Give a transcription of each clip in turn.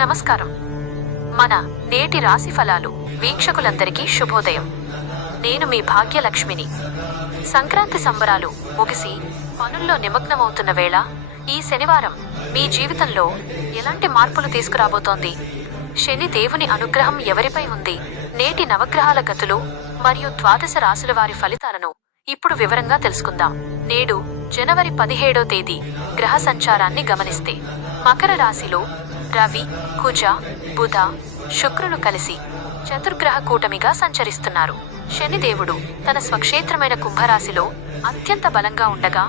నమస్కారం. మన నేటి రాశి ఫలాలు వీక్షకులందరికీ శుభోదయం. నేను మీ భాగ్యలక్ష్మిని. సంక్రాంతి సంబరాలు ముగిసి పనుల్లో నిమగ్నమవుతున్న వేళ ఈ శనివారం మీ జీవితంలో ఎలాంటి మార్పులు తీసుకురాబోతోంది? శని దేవుని అనుగ్రహం ఎవరిపై ఉంది? నేటి నవగ్రహాల గతులు మరియు ద్వాదశ రాశుల వారి ఫలితాలను ఇప్పుడు వివరంగా తెలుసుకుందాం. నేడు జనవరి 17వ తేదీ గ్రహ సంచారాన్ని గమనిస్తే మకర రాశిలో రవి, కుజ, బుధ, శుక్రులు కలిసి చతుర్గ్రహ కూటమిగా సంచరిస్తున్నారు. శనిదేవుడు తన స్వక్షేత్రమైన కుంభరాశిలో అత్యంత బలంగా ఉండగా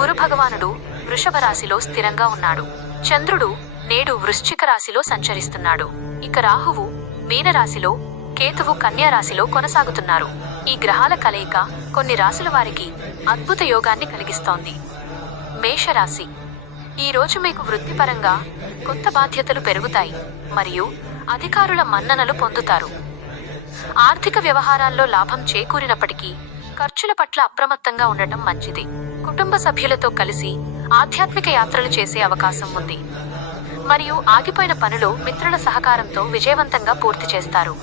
గురు భగవానుడు వృషభ రాశిలో స్థిరంగా ఉన్నాడు. చంద్రుడు నేడు వృశ్చిక రాశిలో సంచరిస్తున్నాడు. ఇక రాహువు మీనరాశిలో, కేతువు కన్యా రాశిలో కొనసాగుతున్నారు. ఈ గ్రహాల కలయిక కొన్ని రాశుల వారికి అద్భుత యోగాన్ని కలిగిస్తోంది. మేషరాశి. ఈ రోజు మీకు వృత్తిపరంగా కొత్త బాధ్యతలు పెరుగుతాయి మరియు అధికారుల మన్ననలు పొందుతారు. ఆర్థిక వ్యవహారాల్లో లాభం చేకూరినప్పటికీ ఖర్చుల పట్ల అప్రమత్తంగా ఉండటం మంచిది. కుటుంబ సభ్యులతో కలిసి ఆధ్యాత్మిక యాత్రలు చేసే అవకాశం ఉంది మరియు ఆగిపోయిన పనులు మిత్రుల సహకారంతో విజయవంతంగా పూర్తి చేస్తారు.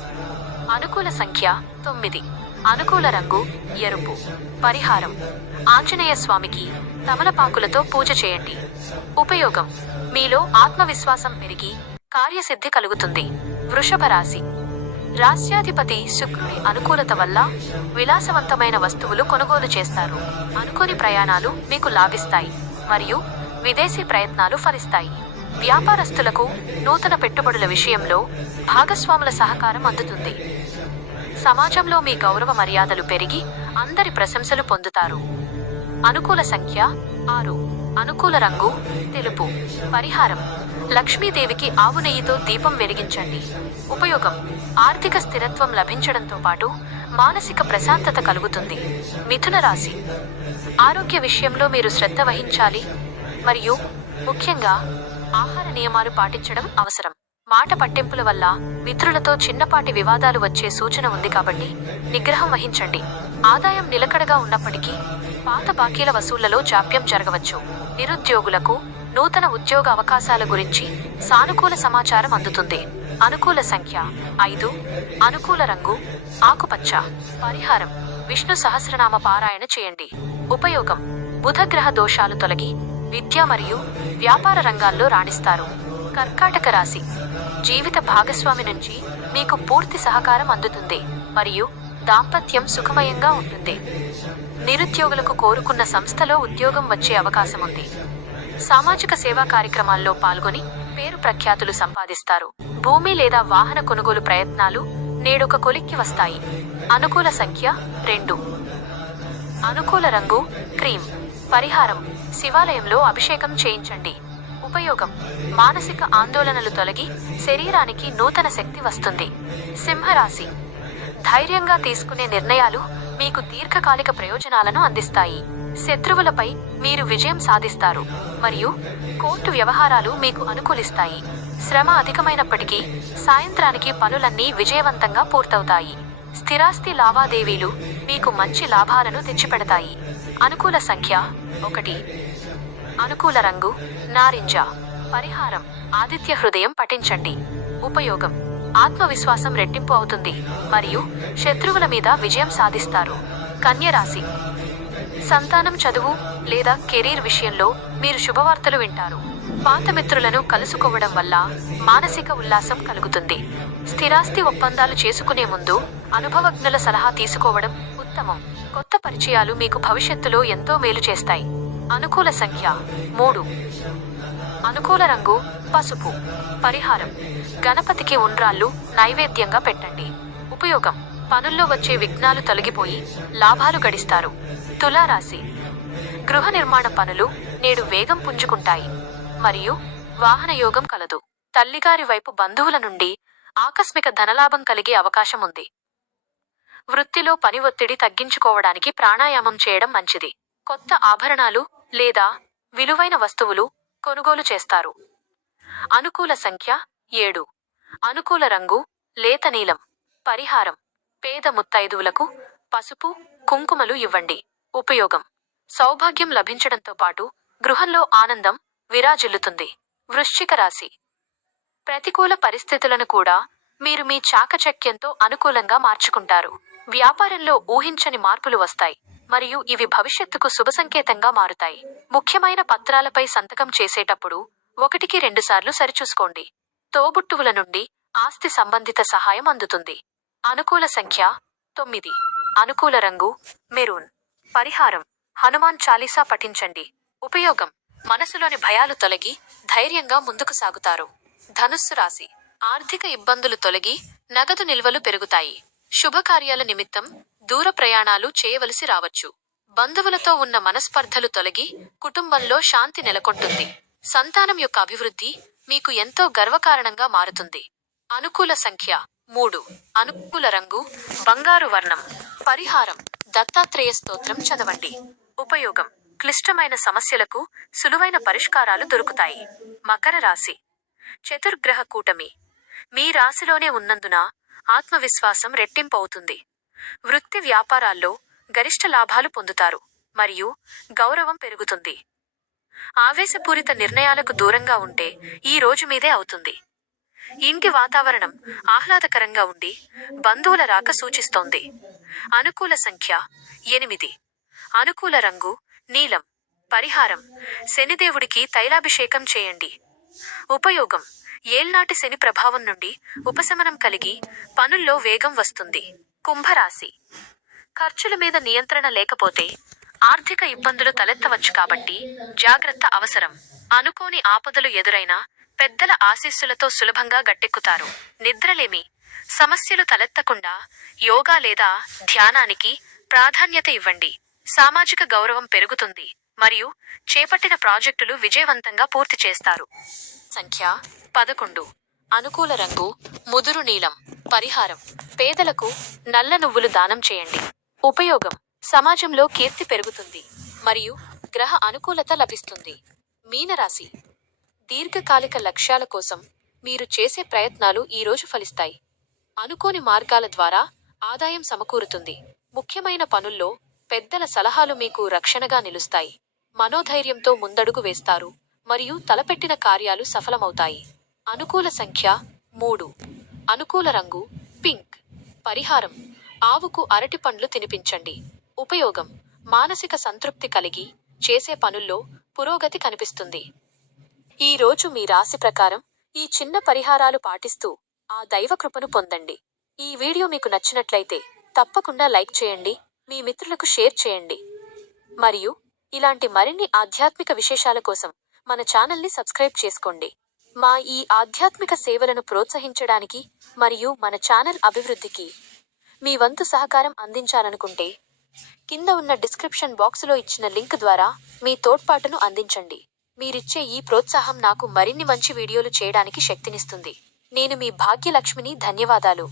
అనుకూల సంఖ్య 9. అనుకూల రంగు ఎరుపు. పరిహారం: ఆంజనేయ స్వామికి తమలపాకులతో పూజ చేయండి. ఉపయోగం: మీలో ఆత్మవిశ్వాసం పెరిగి కార్యసిద్ధి కలుగుతుంది. వృషభ రాశి. రాశ్యాధిపతి శుక్రుడి అనుకూలత వల్ల విలాసవంతమైన వస్తువులు కొనుగోలు చేస్తారు. అనుకోని ప్రయాణాలు మీకు లాభిస్తాయి మరియు విదేశీ ప్రయత్నాలు ఫలిస్తాయి. వ్యాపారస్తులకు నూతన పెట్టుబడుల విషయంలో భాగస్వాముల సహకారం అందుతుంది. సమాజంలో మీ గౌరవ మర్యాదలు పెరిగి అందరి ప్రశంసలు పొందుతారు. అనుకూల సంఖ్య 6. అనుకూల రంగు తెలుపు. పరిహారం: లక్ష్మీదేవికి ఆవు నెయ్యితో దీపం వెలిగించండి. ఉపయోగం: ఆర్థిక స్థిరత్వం లభించడంతో పాటు మానసిక ప్రశాంతత కలుగుతుంది. మిథున రాశి. ఆరోగ్య విషయంలో మీరు శ్రద్ధ వహించాలి మరియు ముఖ్యంగా ఆహార నియమాలు పాటించడం అవసరం. మాట పట్టింపుల వల్ల మిత్రులతో చిన్నపాటి వివాదాలు వచ్చే సూచన ఉంది కాబట్టి నిగ్రహం వహించండి. ఆదాయం నిలకడగా ఉన్నప్పటికీ పాత బాకీల వసూళ్లలో జాప్యం జరగవచ్చు. నిరుద్యోగులకు నూతన ఉద్యోగ అవకాశాల గురించి సానుకూల సమాచారం అందుతుంది. అనుకూల సంఖ్య 5. అనుకూల రంగు ఆకుపచ్చ. పరిహారం: విష్ణు సహస్రనామ పారాయణ చేయండి. ఉపయోగం: బుధగ్రహ దోషాలు తొలగి విద్య మరియు వ్యాపార రంగాల్లో రాణిస్తారు. కర్కాటక రాశి. జీవిత భాగస్వామి నుంచి మీకు పూర్తి సహకారం అందుతుంది మరియు దాంపత్యం సుఖమయంగా ఉంటుంది. నిరుద్యోగులకు కోరుకున్న సంస్థలో ఉద్యోగం వచ్చే అవకాశం ఉంది. సామాజిక సేవా కార్యక్రమాల్లో పాల్గొని పేరు ప్రఖ్యాతులు సంపాదిస్తారు. భూమి లేదా వాహన కొనుగోలు ప్రయత్నాలు నేడొక కొలిక్కి వస్తాయి. అనుకూల సంఖ్య 2. అనుకూల రంగు క్రీమ్. పరిహారం: శివాలయంలో అభిషేకం చేయించండి. ఉపయోగం: మానసిక ఆందోళనలు తొలగి శరీరానికి నూతన శక్తి వస్తుంది. సింహరాశి. ధైర్యంగా తీసుకునే నిర్ణయాలు మీకు దీర్ఘకాలిక ప్రయోజనాలను అందిస్తాయి. శత్రువులపై మీరు విజయం సాధిస్తారు మరియు కోర్టు వ్యవహారాలు మీకు అనుకూలిస్తాయి. శ్రమ అధికమైనప్పటికీ సాయంత్రానికి పనులన్నీ విజయవంతంగా పూర్తవుతాయి. స్థిరాస్తి లావాదేవీలు మీకు మంచి లాభాలను తెచ్చిపెడతాయి. అనుకూల సంఖ్య 1. అనుకూల రంగు నారింజ. పరిహారం: ఆదిత్య హృదయం పఠించండి. ఉపయోగం: ఆత్మవిశ్వాసం రెట్టింపు అవుతుంది మరియు శత్రువుల మీద విజయం సాధిస్తారు. కన్య రాశి. సంతానం, చదువు లేదా కెరీర్ విషయంలో మీరు శుభవార్తలు వింటారు. పాత మిత్రులను కలుసుకోవడం వల్ల మానసిక ఉల్లాసం కలుగుతుంది. స్థిరాస్తి ఒప్పందాలు చేసుకునే ముందు అనుభవజ్ఞుల సలహా తీసుకోవడం ఉత్తమం. కొత్త పరిచయాలు మీకు భవిష్యత్తులో ఎంతో మేలు చేస్తాయి. అనుకూల సంఖ్య 3. అనుకూల రంగు పసుపు. పరిహారం: గణపతికి ఉండ్రాళ్ళు నైవేద్యంగా పెట్టండి. ఉపయోగం: పనుల్లో వచ్చే విఘ్నాలు తొలగిపోయి లాభాలు గడిస్తారు. తులారాశి. గృహ నిర్మాణ పనులు నేడు వేగం పుంజుకుంటాయి మరియు వాహన యోగం కలదు. తల్లిగారి వైపు బంధువుల నుండి ఆకస్మిక ధనలాభం కలిగే అవకాశం ఉంది. వృత్తిలో పని ఒత్తిడి తగ్గించుకోవడానికి ప్రాణాయామం చేయడం మంచిది. కొత్త ఆభరణాలు లేదా విలువైన వస్తువులు కొనుగోలు చేస్తారు. అనుకూల సంఖ్య 7. అనుకూల రంగు లేత నీలం. పరిహారం: పేద ముత్తైదువులకు పసుపు, కుంకుమలు ఇవ్వండి. ఉపయోగం: సౌభాగ్యం లభించడంతో పాటు గృహంలో ఆనందం విరాజిల్లుతుంది. వృశ్చిక రాశి. ప్రతికూల పరిస్థితులను కూడా మీరు మీ చాకచక్యంతో అనుకూలంగా మార్చుకుంటారు. వ్యాపారంలో ఊహించని మార్పులు వస్తాయి మరియు ఇవి భవిష్యత్తుకు శుభ సంకేతంగా మారుతాయి. ముఖ్యమైన పత్రాలపై సంతకం చేసేటప్పుడు 1-2 సార్లు సరిచూసుకోండి. తోబుట్టువుల నుండి ఆస్తి సంబంధిత సహాయం అందుతుంది. అనుకూల సంఖ్య 9. అనుకూల రంగు మెరూన్. పరిహారం: హనుమాన్ చాలీసా పఠించండి. ఉపయోగం: మనసులోని భయాలు తొలగి ధైర్యంగా ముందుకు సాగుతారు. ధనుస్సు రాశి: ఆర్థిక ఇబ్బందులు తొలగి నగదు నిల్వలు పెరుగుతాయి. శుభకార్యాల నిమిత్తం దూర ప్రయాణాలు చేయవలసి రావచ్చు. బంధువులతో ఉన్న మనస్పర్ధలు తొలగి కుటుంబంలో శాంతి నెలకొంటుంది. సంతానం యొక్క అభివృద్ధి మీకు ఎంతో గర్వకారణంగా మారుతుంది. అనుకూల సంఖ్య 3. అనుకూల రంగు బంగారు వర్ణం. పరిహారం: దత్తాత్రేయ స్తోత్రం చదవండి. ఉపయోగం: క్లిష్టమైన సమస్యలకు సులువైన పరిష్కారాలు దొరుకుతాయి. మకర రాశి: చతుర్గ్రహ కూటమి మీ రాశిలోనే ఉన్నందున ఆత్మవిశ్వాసం రెట్టింపవుతుంది. వృత్తి వ్యాపారాల్లో గరిష్ట లాభాలు పొందుతారు మరియు గౌరవం పెరుగుతుంది. ఆవేశపూరిత నిర్ణయాలకు దూరంగా ఉంటే ఈ రోజు మీదే అవుతుంది. ఇంటి వాతావరణం ఆహ్లాదకరంగా ఉండి బంధువుల రాక సూచిస్తోంది. అనుకూల సంఖ్య 8. అనుకూల రంగు నీలం. పరిహారం: శనిదేవుడికి తైలాభిషేకం చేయండి. ఉపయోగం: ఏళ్నాటి శని ప్రభావం నుండి ఉపశమనం కలిగి పనుల్లో వేగం వస్తుంది. కుంభరాశి: ఖర్చుల మీద నియంత్రణ లేకపోతే ఆర్థిక ఇబ్బందులు తలెత్తవచ్చు కాబట్టి జాగ్రత్త అవసరం. అనుకోని ఆపదలు ఎదురైనా పెద్దల ఆశీస్సులతో సులభంగా గట్టెక్కుతారు. నిద్రలేమి సమస్యలు తలెత్తకుండా యోగా లేదా ధ్యానానికి ప్రాధాన్యత ఇవ్వండి. సామాజిక గౌరవం పెరుగుతుంది మరియు చేపట్టిన ప్రాజెక్టులు విజయవంతంగా పూర్తి చేస్తారు. సంఖ్య 11. అనుకూల రంగు ముదురు నీలం. పరిహారం: పేదలకు నల్ల నువ్వులు దానం చేయండి. ఉపయోగం: సమాజంలో కీర్తి పెరుగుతుంది మరియు గ్రహ అనుకూలత లభిస్తుంది. మీనరాశి: దీర్ఘకాలిక లక్ష్యాల కోసం మీరు చేసే ప్రయత్నాలు ఈ రోజు ఫలిస్తాయి. అనుకోని మార్గాల ద్వారా ఆదాయం సమకూరుతుంది. ముఖ్యమైన పనుల్లో పెద్దల సలహాలు మీకు రక్షణగా నిలుస్తాయి. మనోధైర్యంతో ముందడుగు వేస్తారు మరియు తలపెట్టిన కార్యాలు సఫలమవుతాయి. అనుకూల సంఖ్య 3. అనుకూల రంగు పింక్. పరిహారం: ఆవుకు అరటి పండ్లు తినిపించండి. ఉపయోగం: మానసిక సంతృప్తి కలిగి చేసే పనుల్లో పురోగతి కనిపిస్తుంది. ఈ రోజు మీ రాశి ప్రకారం ఈ చిన్న పరిహారాలు పాటిస్తూ ఆ దైవకృపను పొందండి. ఈ వీడియో మీకు నచ్చినట్లయితే తప్పకుండా లైక్ చేయండి, మీ మిత్రులకు షేర్ చేయండి మరియు ఇలాంటి మరిన్ని ఆధ్యాత్మిక విశేషాల కోసం మన ఛానల్ని సబ్స్క్రైబ్ చేసుకోండి. మా ఈ ఆధ్యాత్మిక సేవలను ప్రోత్సహించడానికి మరియు మన ఛానల్ అభివృద్ధికి మీ వంతు సహకారం అందించాలనుకుంటే కింద ఉన్న డిస్క్రిప్షన్ బాక్సులో ఇచ్చిన లింక్ ద్వారా మీ తోడ్పాటును అందించండి. మీరిచ్చే ఈ ప్రోత్సాహం నాకు మరిన్ని మంచి వీడియోలు చేయడానికి శక్తినిస్తుంది. నేను మీ భాగ్యలక్ష్మిని. ధన్యవాదాలు.